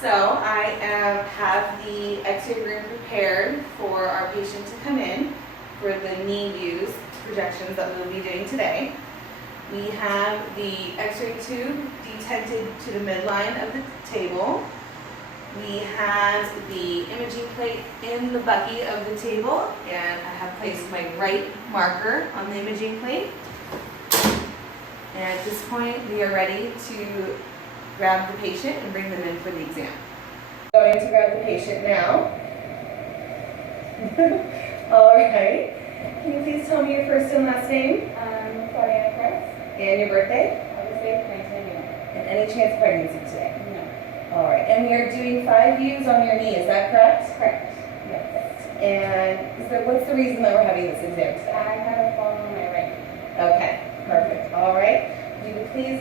So I have the X-ray room prepared for our patient to come in for the knee views projections that we'll be doing today. We have the X-ray tube detented to the midline of the table. We have the imaging plate in the bucket of the table, and I have placed my right marker on the imaging plate. And at this point, we are ready to grab the patient and bring them in for the exam. Going to grab the patient now. All right. Can you please tell me your first and last name? Claudia Press. And your birthday? August 8th, 1991. And any chance of pregnancy today? No. All right. And we are doing 5 views on your knee, is that correct? Correct. Yes. And what's the reason that we're having this exam today? I had a fall on my right knee. Okay, perfect. All right. If you could please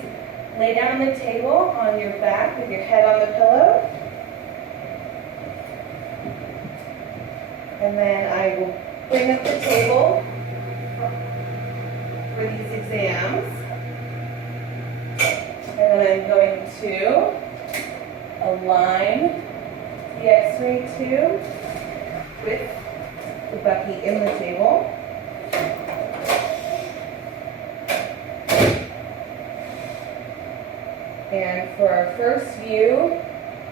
lay down on the table on your back with your head on the pillow. And then I will bring up the table for these exams. And then I'm going to align the X-ray tube with the bucket in the table. And for our first view,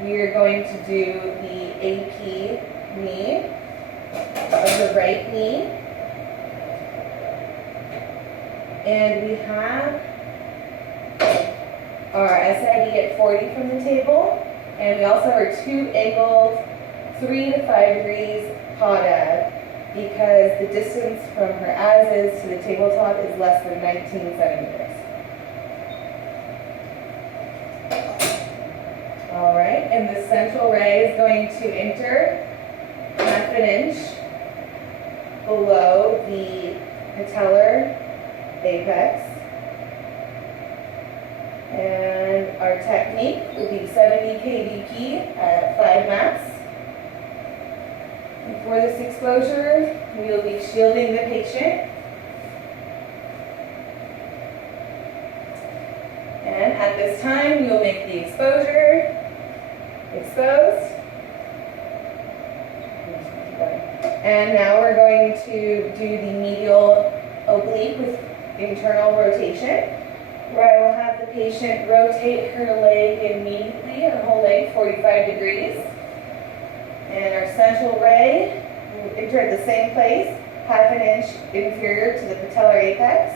we are going to do the AP knee of the right knee. And we have our SID at 40 from the table. And we also have our tube angled 3 to 5 degrees caudad because the distance from her as-is to the tabletop is less than 19 centimeters. All right, and the central ray is going to enter 1/2 inch below the patellar apex. And our technique will be 70 kVp at 5 max. And for this exposure, we will be shielding the patient. And at this time, we will make the exposure. Exposed. And now we're going to do the medial oblique with internal rotation, where I will have the patient rotate her leg immediately, her whole leg 45 degrees. And our central ray will enter at the same place, 1/2 inch inferior to the patellar apex.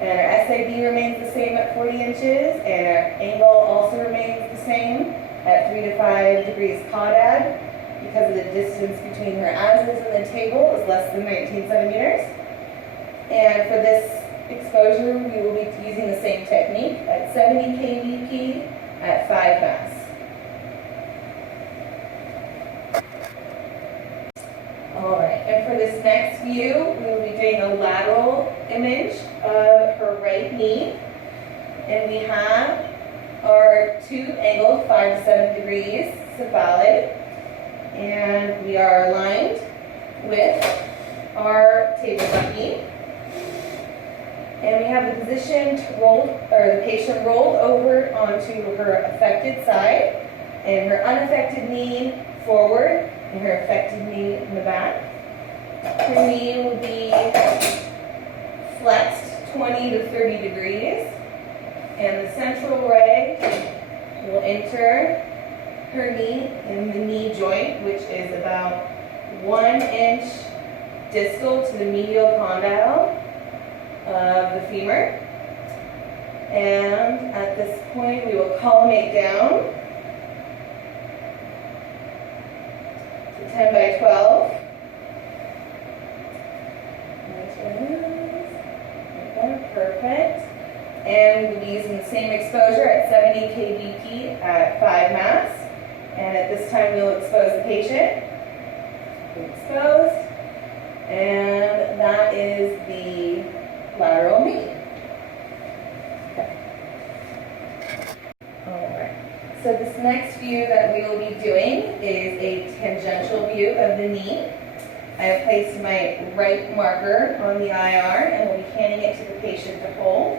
And our SID remains the same at 40 inches, and our angle also remains the same at 3 to 5 degrees caudad because of the distance between her as-is and the table is less than 19 centimeters. And for this exposure, we will be using the same technique at 70 kVp at 5 mass. All right, and for this next view, we will be doing a lateral image of her right knee. And we have our tube angled 5 to 7 degrees cephalic. And we are aligned with our table bucket. And we have the the patient rolled over onto her affected side, and her unaffected knee forward, and her affected knee in the back. Her knee will be flexed 20 to 30 degrees, and the central ray will enter her knee in the knee joint, which is about 1 inch distal to the medial condyle of the femur. And at this point, we will collimate down to 10 by 12. Perfect. And we will be using the same exposure at 70 kVp at 5 mass. And at this time, we'll expose the patient. Exposed. And that is the lateral knee. Okay. All right. So this next view that we will be doing is a tangential view of the knee. I have placed my right marker on the IR and will be handing it to the patient to hold.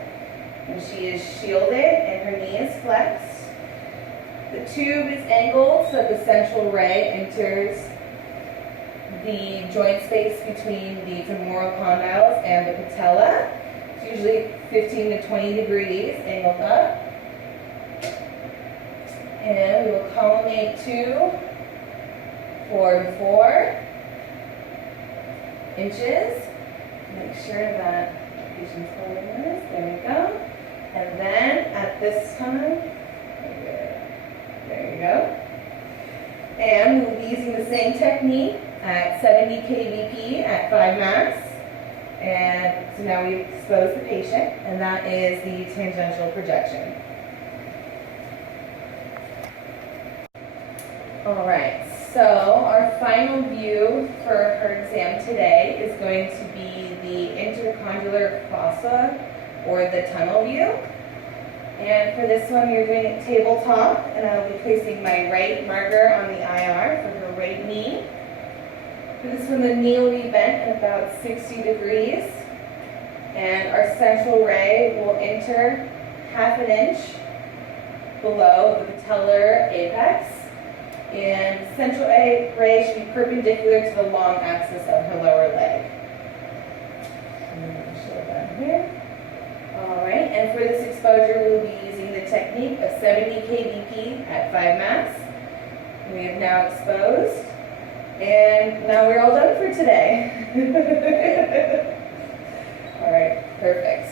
And she is shielded and her knee is flexed. The tube is angled so that the central ray enters the joint space between the femoral condyles and the patella. It's usually 15 to 20 degrees angled up. And we will collimate 4 to 4 inches. Make sure that the patient's holding this. There we go. And then at this time, there you go. And we'll be using the same technique at 70 kVp at 5 max. And so now we've exposed the patient, and that is the tangential projection. All right, so our final view for her exam today is going to be the intercondylar fossa, or the tunnel view. And for this one, we're doing it tabletop, and I'll be placing my right marker on the IR for her right knee. For this one, the knee will be bent at about 60 degrees, and our central ray will enter 1/2 inch below the patellar apex. And central ray should be perpendicular to the long axis of her lower leg. I'm going to show that here. All right, and for this exposure, we will be using the technique of 70 kVp at 5 max. We have now exposed, and now we're all done for today. All right, perfect.